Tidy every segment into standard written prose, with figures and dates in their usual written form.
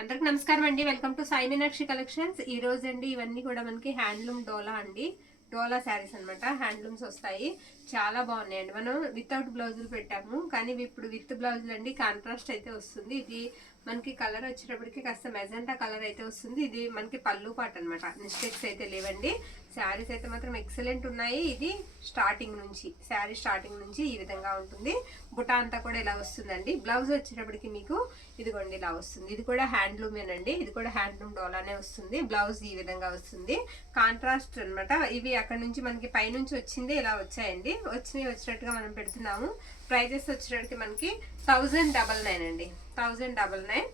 అందరికి నమస్కారం అండి. Welcome to Sai Meenakshi collections. ఈ రోజు అండి ఇవన్నీ కూడా మనకి హ్యాండ్లూమ్ డోలా అండి. డోలా శారీస్ అనమాట. హ్యాండ్లూమ్స్ వస్తాయి, చాలా బాగున్నాయండి. మనం వితౌట్ బ్లౌజులు పెట్టాము, కానీ ఇప్పుడు విత్ బ్లౌజులు అండి. కాంట్రాస్ట్ అయితే వస్తుంది. ఇది మనకి కలర్ వచ్చేటప్పటికి కాస్త మెజెంటా కలర్ అయితే వస్తుంది. ఇది మనకి పళ్ళు పాట అనమాట. మిస్టేక్స్ అయితే లేవండి. శారీస్ అయితే మాత్రం ఎక్సలెంట్ ఉన్నాయి. ఇది స్టార్టింగ్ నుంచి, శారీ స్టార్టింగ్ నుంచి ఈ విధంగా ఉంటుంది. బుటా అంతా కూడా ఇలా వస్తుందండి. బ్లౌజ్ వచ్చేటప్పటికి మీకు ఇదిగోండి ఇలా వస్తుంది. ఇది కూడా హ్యాండ్లూమేనండి. ఇది కూడా హ్యాండ్లూమ్ డోలానే వస్తుంది. బ్లౌజ్ ఈ విధంగా వస్తుంది. కాంట్రాస్ట్ అనమాట. ఇవి అక్కడ నుంచి మనకి పైనుంచి వచ్చింది ఇలా వచ్చాయండి. వచ్చినట్టుగా మనం పెడుతున్నాము. ప్రైజెస్ వచ్చేటప్పటికి మనకి 1099 అండి. 1099.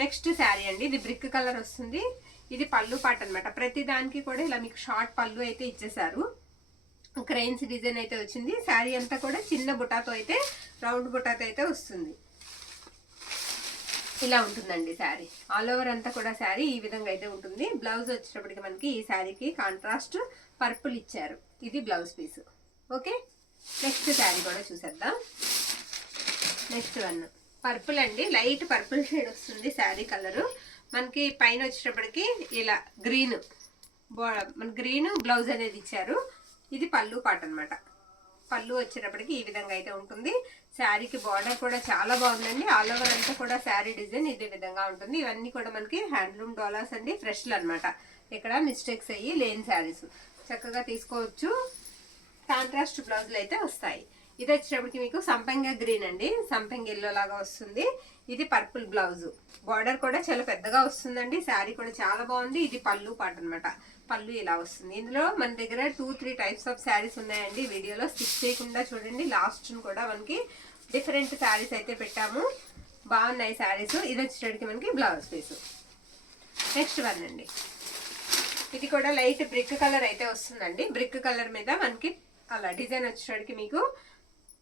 నెక్స్ట్ శారీ అండి. ఇది బ్రిక్ కలర్ వస్తుంది. ఇది పళ్ళు పాట అనమాట. ప్రతి దానికి కూడా ఇలా మీకు షార్ట్ పళ్ళు అయితే ఇచ్చేసారు. క్రెయిన్స్ డిజైన్ అయితే వచ్చింది. శారీ అంతా కూడా చిన్న బుటాతో అయితే, రౌండ్ బుటాతో అయితే వస్తుంది. ఇలా ఉంటుందండి శారీ. ఆల్ ఓవర్ అంతా కూడా శారీ ఈ విధంగా అయితే ఉంటుంది. బ్లౌజ్ వచ్చేటప్పటికి మనకి ఈ శారీకి కాంట్రాస్ట్ పర్పుల్ ఇచ్చారు. ఇది blouse piece. Okay, next sari కూడా చూసేద్దాం. నెక్స్ట్ వన్ పర్పుల్ అండి. లైట్ పర్పుల్ షేడ్ వస్తుంది శారీ కలరు. మనకి పైన వచ్చేటప్పటికి ఇలా గ్రీన్ మన గ్రీన్ బ్లౌజ్ అనేది ఇచ్చారు. ఇది పళ్ళు పాట అనమాట. పళ్ళు వచ్చేటప్పటికి ఈ విధంగా అయితే ఉంటుంది. శారీకి బార్డర్ కూడా చాలా బాగుందండి. ఆల్ ఓవర్ అంతా కూడా శారీ డిజైన్ ఇదే విధంగా ఉంటుంది. ఇవన్నీ కూడా మనకి హ్యాండ్లూమ్ డాలర్స్ అండి. ఫ్రెష్లు అనమాట. ఇక్కడ మిస్టేక్స్ అయ్యి లేని శారీస్ చక్కగా తీసుకోవచ్చు. కాంట్రాస్ట్ బ్లౌజులు అయితే వస్తాయి. ఇది వచ్చేటప్పటికి మీకు సంపంగ గ్రీన్ అండి. సంపంగ ఎల్లో లాగా వస్తుంది. ఇది పర్పుల్ బ్లౌజ్. బార్డర్ కూడా చాలా పెద్దగా వస్తుందండి. శారీ కూడా చాలా బాగుంది. ఇది పళ్ళు పాట అనమాట. పళ్ళు ఇలా వస్తుంది. ఇందులో మన దగ్గర 2-3 టైప్స్ ఆఫ్ శారీస్ ఉన్నాయండి. వీడియోలో స్కిప్ చేయకుండా చూడండి. లాస్ట్ కూడా మనకి డిఫరెంట్ శారీస్ అయితే పెట్టాము. బాగున్నాయి శారీస్. ఇది వచ్చేటప్పటికి మనకి బ్లౌజ్ పీస్. నెక్స్ట్ వన్ అండి. ఇది కూడా లైట్ బ్రిక్ కలర్ అయితే వస్తుందండి. బ్రిక్ కలర్ మీద మనకి అలా డిజైన్ వచ్చేటప్పటికి మీకు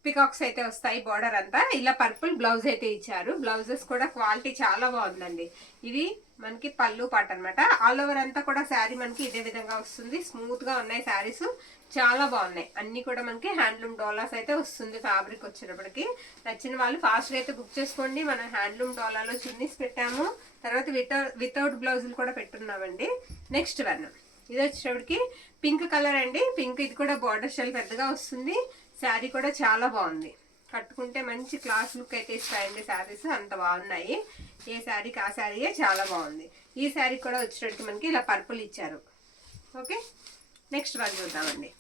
పికాక్స్ అయితే వస్తాయి. బార్డర్ అంతా ఇలా పర్పుల్ బ్లౌజ్ అయితే ఇచ్చారు. బ్లౌజెస్ కూడా క్వాలిటీ చాలా బాగుందండి. ఇది మనకి పళ్ళు పాట అనమాట. ఆల్ ఓవర్ అంతా కూడా శారీ మనకి ఇదే విధంగా వస్తుంది. స్మూత్ గా ఉన్నాయి శారీస్, చాలా బాగున్నాయి. అన్ని కూడా మనకి హ్యాండ్లూమ్ డోలాస్ అయితే వస్తుంది. ఫ్యాబ్రిక్ వచ్చేటప్పటికి నచ్చిన వాళ్ళు ఫాస్ట్ గా అయితే బుక్ చేసుకోండి. మనం హ్యాండ్లూమ్ డోలాలో చున్నీస్ పెట్టాము. తర్వాత వితౌట్ బ్లౌజులు కూడా పెట్టున్నామండి. నెక్స్ట్ వన్ ఇది వచ్చేటప్పటికి పింక్ కలర్ అండి. పింక్. ఇది కూడా బార్డర్ షెల్ పెద్దగా వస్తుంది. శారీ కూడా చాలా బాగుంది. కట్టుకుంటే మంచి క్లాస్ లుక్ అయితే ఇస్తాయండి శారీస్. అంత బాగున్నాయి. ఏ శారీకి ఆ శారీయే చాలా బాగుంది. ఈ శారీ కూడా వచ్చేటట్టు మనకి ఇలా పర్పుల్ ఇచ్చారు. ఓకే, నెక్స్ట్ వన్ చూద్దామండి.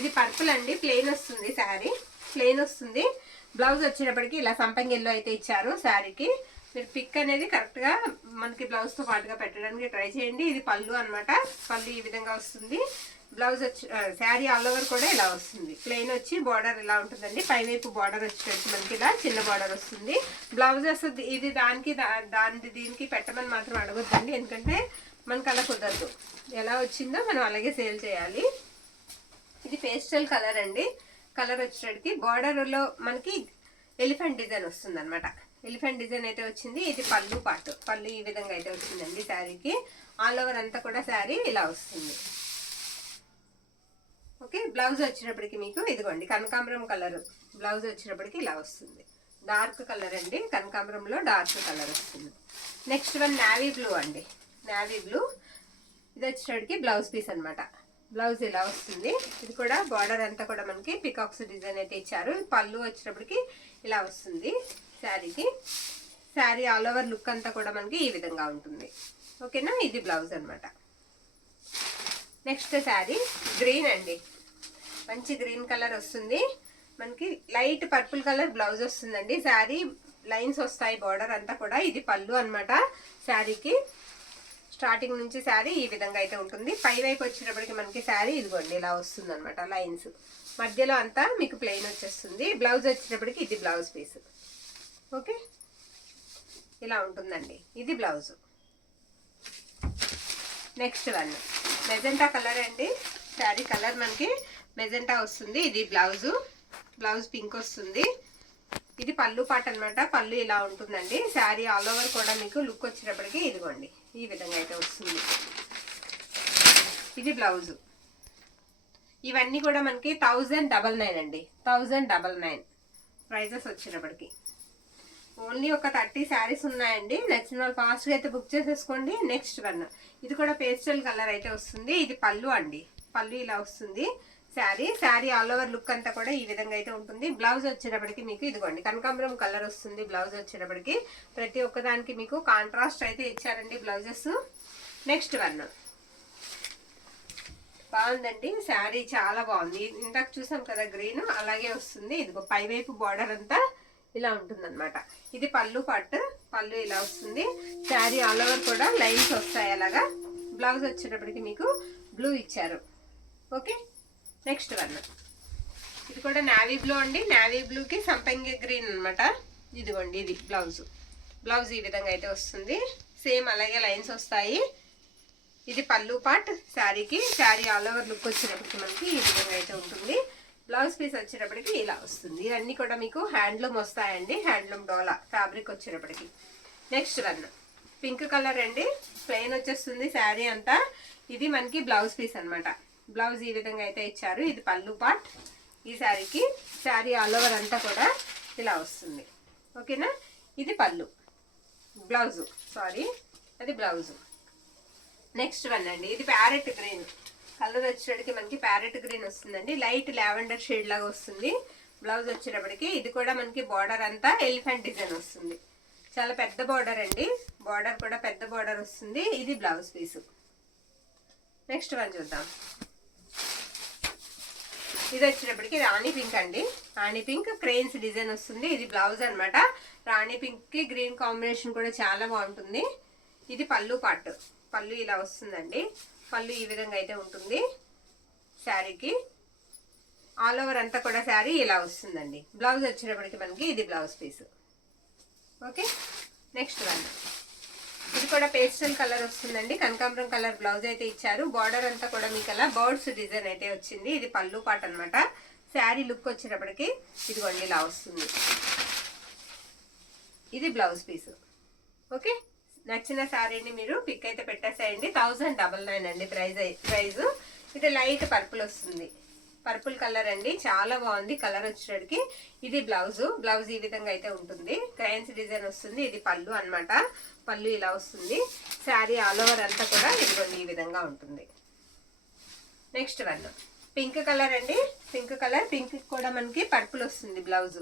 ఇది పర్పుల్ అండి. ప్లెయిన్ వస్తుంది శారీ. ప్లెయిన్ వస్తుంది. బ్లౌజ్ వచ్చేటప్పటికి ఇలా సంపంగి ఎల్లో అయితే ఇచ్చారు. శారీకి మీరు పిక్ అనేది కరెక్ట్గా మనకి బ్లౌజ్తో పాటుగా పెట్టడానికి ట్రై చేయండి. ఇది పళ్ళు అనమాట. పళ్ళు ఈ విధంగా వస్తుంది. బ్లౌజ్ వచ్చి శారీ ఆల్ ఓవర్ కూడా ఇలా వస్తుంది. ప్లెయిన్ వచ్చి బార్డర్ ఇలా ఉంటుందండి. పైవైపు బార్డర్ వచ్చేటట్టు మనకి ఇలా చిన్న బార్డర్ వస్తుంది. బ్లౌజెస్ ఇది దీనికి పెట్టమని మాత్రం అడగొద్దండి, ఎందుకంటే మనకు అలా కుదరదు. ఎలా వచ్చిందో మనం అలాగే సేల్ చేయాలి. ఇది పేస్టల్ కలర్ అండి. కలర్ వచ్చేటప్పటికి బార్డర్లో మనకి ఎలిఫెంట్ డిజైన్ వస్తుంది అనమాట. ఎలిఫెంట్ డిజైన్ అయితే వచ్చింది. ఇది పళ్ళు పాటు. పళ్ళు ఈ విధంగా అయితే వచ్చిందండి శారీకి. ఆల్ ఓవర్ అంతా కూడా శారీ ఇలా వస్తుంది. ఓకే, బ్లౌజ్ వచ్చేటప్పటికి మీకు ఇదిగోండి కనకాంబరం కలర్ బ్లౌజ్ వచ్చేటప్పటికి ఇలా వస్తుంది. డార్క్ కలర్ అండి. కనకాంబరంలో డార్క్ కలర్ వస్తుంది. నెక్స్ట్ వన్ నావీ బ్లూ అండి. Navy blue. ఇది వచ్చేటప్పటికి బ్లౌజ్ పీస్ అనమాట. బ్లౌజ్ ఇలా వస్తుంది. ఇది కూడా బార్డర్ అంతా కూడా మనకి పికాక్స్ డిజైన్ అయితే ఇచ్చారు. పళ్ళు వచ్చేటప్పటికి ఇలా వస్తుంది శారీకి. శారీ ఆల్ ఓవర్ లుక్ అంతా కూడా మనకి ఈ విధంగా ఉంటుంది. ఓకేనా, ఇది బ్లౌజ్ అనమాట. నెక్స్ట్ శారీ గ్రీన్ అండి. మంచి గ్రీన్ కలర్ వస్తుంది. మనకి లైట్ పర్పుల్ కలర్ బ్లౌజ్ వస్తుందండి. శారీ లైన్స్ వస్తాయి బార్డర్ అంతా కూడా. ఇది పళ్ళు అనమాట. శారీకి స్టార్టింగ్ నుంచి శారీ ఈ విధంగా అయితే ఉంటుంది. పై వైపు వచ్చేటప్పటికి మనకి శారీ ఇదిగోండి ఇలా వస్తుంది అనమాట. లైన్స్ మధ్యలో అంతా మీకు ప్లెయిన్ వచ్చేస్తుంది. బ్లౌజ్ వచ్చేటప్పటికి ఇది బ్లౌజ్ పీస్. ఓకే, ఇలా ఉంటుందండి. ఇది blouse. Next one magenta colour అండి. శారీ కలర్ మనకి మెజెంటా వస్తుంది. ఇది బ్లౌజు. బ్లౌజ్ పింక్ వస్తుంది. ఇది పళ్ళు పాట అనమాట. పళ్ళు ఇలా ఉంటుందండి. శారీ ఆల్ ఓవర్ కూడా మీకు లుక్ వచ్చేటప్పటికి ఇదిగోండి ఈ విధంగా అయితే వస్తుంది. ఇది బ్లౌజు. ఇవన్నీ కూడా మనకి 1099 అండి. 1099 ప్రైజెస్ వచ్చేటప్పటికి. ఓన్లీ ఒక 30 శారీస్ ఉన్నాయండి. నచ్చిన వాళ్ళు ఫాస్ట్గా అయితే బుక్ చేసేసుకోండి. నెక్స్ట్ వన్, ఇది కూడా పేస్టల్ కలర్ అయితే వస్తుంది. ఇది పళ్ళు అండి. పళ్ళు ఇలా వస్తుంది. శారీ ఆల్ ఓవర్ లుక్ అంతా కూడా ఈ విధంగా అయితే ఉంటుంది. బ్లౌజ్ వచ్చేటప్పటికి మీకు ఇదిగోండి కనకాంబరం కలర్ వస్తుంది. బ్లౌజ్ వచ్చేటప్పటికి ప్రతి ఒక్కదానికి మీకు కాంట్రాస్ట్ అయితే ఇచ్చారండి బ్లౌజెస్. నెక్స్ట్ వన్, బాగుందండి శారీ, చాలా బాగుంది. ఇందాక చూసాం కదా గ్రీన్, అలాగే వస్తుంది. ఇదిగో పైవైపు బార్డర్ అంతా ఇలా ఉంటుంది అనమాట. ఇది పళ్ళు పార్ట్. పళ్ళు ఇలా వస్తుంది. శారీ ఆల్ ఓవర్ కూడా లైన్స్ వస్తాయి అలాగా. బ్లౌజ్ వచ్చేటప్పటికి మీకు బ్లూ ఇచ్చారు. ఓకే, నెక్స్ట్ వన్, ఇది కూడా నావీ బ్లూ అండి. నావీ బ్లూకి సంపంగి గ్రీన్ అనమాట. ఇదిగోండి ఇది బ్లౌజ్. బ్లౌజ్ ఈ విధంగా అయితే వస్తుంది. సేమ్ అలాగే లైన్స్ వస్తాయి. ఇది పళ్ళు పార్ట్ శారీకి. శారీ ఆల్ ఓవర్ లుక్ వచ్చేటప్పటికి మనకి ఈ విధంగా అయితే ఉంటుంది. బ్లౌజ్ పీస్ వచ్చేటప్పటికి ఇలా వస్తుంది. ఇవన్నీ కూడా మీకు హ్యాండ్లూమ్ వస్తాయండి. హ్యాండ్లూమ్ డోలా ఫ్యాబ్రిక్ వచ్చేటప్పటికి. నెక్స్ట్ వన్, పింక్ కలర్ అండి. ప్లెయిన్ వచ్చేస్తుంది శారీ అంతా. ఇది మనకి బ్లౌజ్ పీస్ అనమాట. బ్లౌజ్ ఈ విధంగా అయితే ఇచ్చారు. ఇది పళ్ళు పార్ట్ ఈ శారీకి. శారీ ఆల్ ఓవర్ అంతా కూడా ఇలా వస్తుంది. ఓకేనా, ఇది పళ్ళు. బ్లౌజు అది బ్లౌజు. నెక్స్ట్ వన్ అండి, ఇది ప్యారెట్ గ్రీన్ కలర్ వచ్చేటప్పటికి మనకి ప్యారెట్ గ్రీన్ వస్తుందండి. లైట్ లావెండర్ షేడ్ లాగా వస్తుంది. బ్లౌజ్ వచ్చేటప్పటికి ఇది కూడా మనకి బార్డర్ అంతా ఎలిఫెంట్ డిజైన్ వస్తుంది. చాలా పెద్ద బార్డర్ అండి. బార్డర్ కూడా పెద్ద బార్డర్ వస్తుంది. ఇది బ్లౌజ్ పీసు. నెక్స్ట్ వన్ చూద్దాం. ఇది వచ్చేటప్పటికి రాణి పింక్ అండి. రాణి పింక్ క్రెయిన్స్ డిజైన్ వస్తుంది. ఇది బ్లౌజ్ అనమాట. రాణి పింక్ కి గ్రీన్ కాంబినేషన్ కూడా చాలా బాగుంటుంది. ఇది పళ్ళు పార్ట్. పళ్ళు ఇలా వస్తుందండి. పళ్ళు ఈ విధంగా అయితే ఉంటుంది శారీకి. ఆల్ ఓవర్ అంతా కూడా శారీ ఇలా వస్తుందండి. బ్లౌజ్ వచ్చేటప్పటికి మనకి ఇది blouse piece. Okay, next one, ఇది కూడా పేస్టల్ కలర్ వస్తుందండి. కనకాంబరం కలర్ బ్లౌజ్ అయితే ఇచ్చారు. బార్డర్ అంతా కూడా మీకు అలా బర్డ్స్ డిజైన్ అయితే వచ్చింది. ఇది పళ్ళు పార్ట్ అనమాట. శారీ లుక్ వచ్చేటప్పటికి ఇదిగోండి ఇలా వస్తుంది. ఇది బ్లౌజ్ పీస్. ఓకే, నచ్చిన శారీని మీరు పిక్ అయితే పెట్టేసేయండి. 1099 అండి ప్రైజ్. ఇది లైట్ పర్పుల్ వస్తుంది. పర్పుల్ కలర్ అండి. చాలా బాగుంది కలర్ వచ్చేటికి. ఇది బ్లౌజ్ ఈ విధంగా అయితే ఉంటుంది. క్రైన్స్ డిజైన్ వస్తుంది. ఇది పళ్ళు అన్నమాట. పళ్ళు ఇలా వస్తుంది. శారీ ఆల్ ఓవర్ అంతా కూడా ఇదిగోండి ఈ విధంగా ఉంటుంది. నెక్స్ట్ వన్, పింక్ కలర్ అండి. పింక్ కూడా మనకి పర్పుల్ వస్తుంది. బ్లౌజ్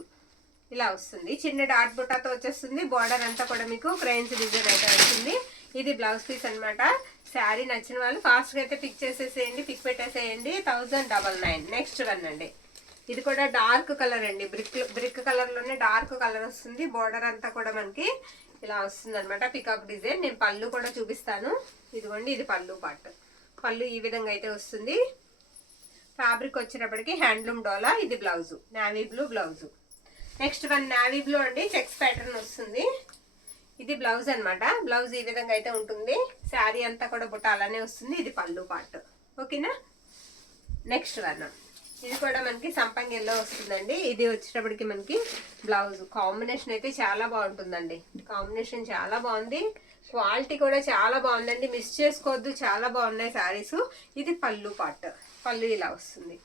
ఇలా వస్తుంది. చిన్న డాట్ బుట్టాతో వచ్చేస్తుంది. బార్డర్ అంతా కూడా మీకు క్రైన్స్ డిజైన్ అయితే వస్తుంది. ఇది బ్లౌజ్ పీస్ అనమాట. శారీ నచ్చిన వాళ్ళు ఫాస్ట్గా అయితే పిక్ చేసేసేయండి. పిక్ పెట్టేసేయండి. 1099. నెక్స్ట్ వన్ అండి, ఇది కూడా డార్క్ కలర్ అండి. బ్రిక్ కలర్ లోనే డార్క్ కలర్ వస్తుంది. బార్డర్ అంతా కూడా మనకి ఇలా వస్తుంది అనమాట. Peacock design. నేను పళ్ళు కూడా చూపిస్తాను. ఇదిగోండి ఇది పళ్ళు పార్ట్. పళ్ళు ఈ విధంగా అయితే వస్తుంది. ఫ్యాబ్రిక్ వచ్చేటప్పటికి హ్యాండ్లూమ్ డోలా. ఇది blouse navy blue blouse. Next one navy blue అండి. చెక్స్ ప్యాటర్న్ వస్తుంది. ఇది బ్లౌజ్ అనమాట. బ్లౌజ్ ఈ విధంగా అయితే ఉంటుంది. శారీ అంతా కూడా బుట్ట అలానే వస్తుంది. ఇది పళ్ళు పార్ట్. ఓకేనా, నెక్స్ట్ వన్, ఇది కూడా మనకి సంపంగి ఎల్లో వస్తుందండి. ఇది వచ్చేటప్పటికి మనకి బ్లౌజ్. కాంబినేషన్ అయితే చాలా బాగుంటుందండి. కాంబినేషన్ చాలా బాగుంది. క్వాలిటీ కూడా చాలా బాగుందండి. మిస్ చేసుకోవద్దు. చాలా బాగున్నాయి శారీస్. ఇది పళ్ళు పార్ట్. పళ్ళు ఇలా వస్తుంది.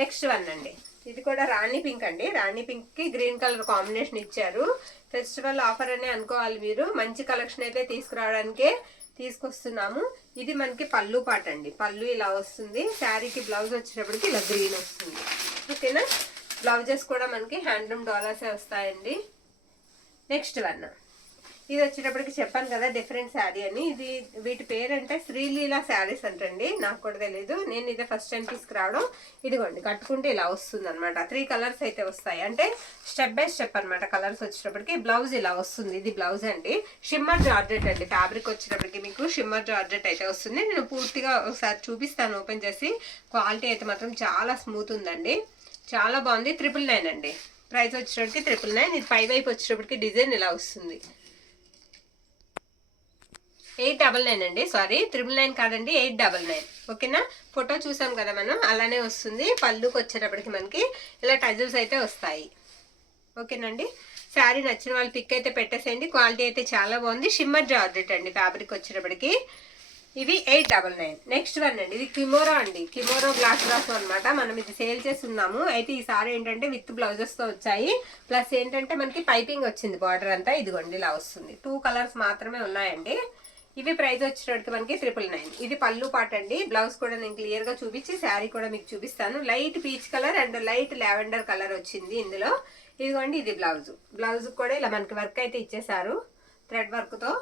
నెక్స్ట్ వన్ అండి, ఇది కూడా రాణి పింక్ అండి. రాణి పింక్ కి గ్రీన్ కలర్ కాంబినేషన్ ఇచ్చారు. ఫెస్టివల్ ఆఫర్ అనే అనుకోవాలి మీరు. మంచి కలెక్షన్ అయితే తీసుకురావడానికే తీసుకొస్తున్నాము. ఇది మనకి పళ్ళు పార్ట్ అండి. పళ్ళు ఇలా వస్తుంది. శారీకి బ్లౌజ్ వచ్చేటప్పటికి ఇలా గ్రీన్ వస్తుంది. ఓకేనా, బ్లౌజెస్ కూడా మనకి హ్యాండ్లూమ్ డాలర్సే వస్తాయండి. నెక్స్ట్ వన్, ఇది వచ్చేటప్పటికి చెప్పాను కదా డిఫరెంట్ శారీ అని. ఇది వీటి పేరు అంటే శ్రీలీల శారీస్ అంటండి. నాకు కూడా తెలీదు. నేను ఇదే ఫస్ట్ టైం తీసుకురావడం. ఇదిగోండి కట్టుకుంటే ఇలా వస్తుంది అనమాట. 3 కలర్స్ అయితే వస్తాయి. అంటే స్టెప్ బై స్టెప్ అనమాట కలర్స్ వచ్చేటప్పటికి. బ్లౌజ్ ఇలా వస్తుంది. ఇది బ్లౌజ్ అండి. షిమ్మర్ జార్జెట్ అండి. ఫ్యాబ్రిక్ వచ్చేటప్పటికి మీకు షిమ్మర్ జార్జెట్ అయితే వస్తుంది. నేను పూర్తిగా ఒకసారి చూపిస్తాను ఓపెన్ చేసి. క్వాలిటీ అయితే మాత్రం చాలా స్మూత్ ఉందండి. చాలా బాగుంది. 999 అండి ప్రైస్ వచ్చేటప్పటికి. 999. ఇది పై వైపు వచ్చేటప్పటికి డిజైన్ ఇలా వస్తుంది. 899 అండి. సారీ 999 కాదండి, 899. ఓకేనా, ఫోటో చూసాం కదా మనం, అలానే వస్తుంది. పళ్ళుకి వచ్చేటప్పటికి మనకి ఇలా టజల్స్ అయితే వస్తాయి. ఓకేనండి, శారీ నచ్చిన వాళ్ళు పిక్ అయితే పెట్టేసేయండి. క్వాలిటీ అయితే చాలా బాగుంది. షిమ్మర్ జార్జెట్ అండి ఫ్యాబ్రిక్ వచ్చేటప్పటికి. ఇవి 899. నెక్స్ట్ వన్ అండి, ఇది కిమోరో అండి, కిమోరో గ్లాస్ అనమాట. మనం ఇది సేల్ చేస్తున్నాము. అయితే ఈసారి ఏంటంటే విత్ బ్లౌజెస్ తో వచ్చాయి, ప్లస్ ఏంటంటే మనకి పైపింగ్ వచ్చింది బార్డర్ అంతా. ఇదిగోండి ఇలా వస్తుంది. 2 కలర్స్ మాత్రమే ఉన్నాయండి. ఇవి ప్రైస్ వచ్చేటప్పటికి మనకి 999. ఇది పళ్ళు పాట అండి. బ్లౌజ్ కూడా నేను క్లియర్ గా చూపించి శారీ కూడా మీకు చూపిస్తాను. Light peach colour and light lavender colour వచ్చింది ఇందులో. ఇదిగోండి ఇది బ్లౌజ్. బ్లౌజ్ కూడా ఇలా మనకి వర్క్ అయితే ఇచ్చేసారు థ్రెడ్ వర్క్ తో.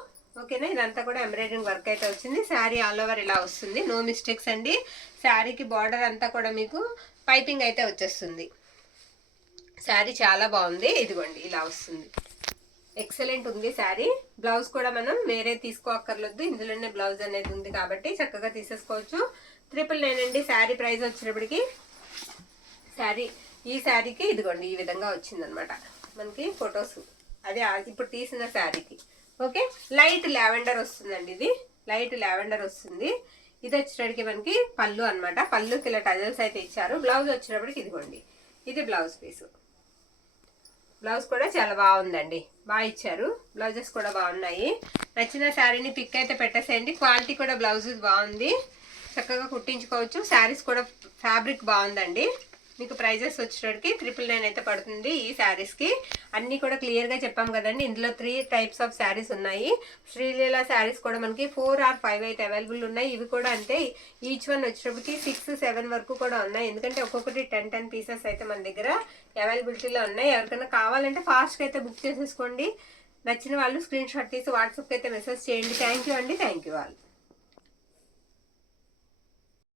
ఓకేనా, ఇదంతా కూడా ఎంబ్రాయిడరింగ్ వర్క్ అయితే వచ్చింది. శారీ ఆల్ ఓవర్ ఇలా వస్తుంది, నో మిస్టేక్స్ అండి. శారీకి బార్డర్ అంతా కూడా మీకు పైపింగ్ అయితే వచ్చేస్తుంది. శారీ చాలా బాగుంది. ఇదిగోండి ఇలా వస్తుంది, ఎక్సలెంట్ ఉంది శారీ. బ్లౌజ్ కూడా మనం వేరే తీసుకోక్కర్లేదు, ఇందులోనే బ్లౌజ్ అనేది ఉంది కాబట్టి చక్కగా తీసేసుకోవచ్చు. 999 అండి శారీ ప్రైస్ వచ్చేటప్పటికి. ఈ శారీకి ఇదిగోండి ఈ విధంగా వచ్చింది అనమాట మనకి ఫొటోస్. అదే ఇప్పుడు తీసిన శారీకి. ఓకే, లైట్ లావెండర్ వస్తుందండి. ఇది లైట్ లావెండర్ వస్తుంది. ఇది వచ్చేటప్పటికి మనకి పళ్ళు అనమాట. పళ్ళుకి ఇలా టజల్స్ అయితే ఇచ్చారు. బ్లౌజ్ వచ్చేటప్పటికి ఇదిగోండి ఇది బ్లౌజ్ పీసు. బ్లౌజ్ కూడా చాలా బాగుందండి, బాగా ఇచ్చారు. బ్లౌజెస్ కూడా బాగున్నాయి. నచ్చిన శారీని పిక్ అయితే పెట్టేసేయండి. క్వాలిటీ కూడా బ్లౌజ్ బాగుంది, చక్కగా కుట్టించుకోవచ్చు. శారీస్ కూడా ఫ్యాబ్రిక్ బాగుందండి. మీకు ప్రైజెస్ వచ్చేటప్పటికి 999 అయితే పడుతుంది ఈ శారీస్కి. అన్నీ కూడా క్లియర్గా చెప్పాం కదండి. ఇందులో 3 టైప్స్ ఆఫ్ శారీస్ ఉన్నాయి. శ్రీలీల శారీస్ కూడా మనకి 4 or 5 అయితే అవైలబుల్ ఉన్నాయి. ఇవి కూడా అంతే, ఈచ్ వన్ వచ్చేటప్పటికి 6-7 వరకు కూడా ఉన్నాయి. ఎందుకంటే ఒక్కొక్కటి 10 పీసెస్ అయితే మన దగ్గర అవైలబిలిటీలో ఉన్నాయి. ఎవరికైనా కావాలంటే ఫాస్ట్గా అయితే బుక్ చేసేసుకోండి. నచ్చిన వాళ్ళు స్క్రీన్ షాట్ తీసి వాట్సాప్కి అయితే మెసేజ్ చేయండి. థ్యాంక్ యూ అండి, థ్యాంక్ యూ ఆల్.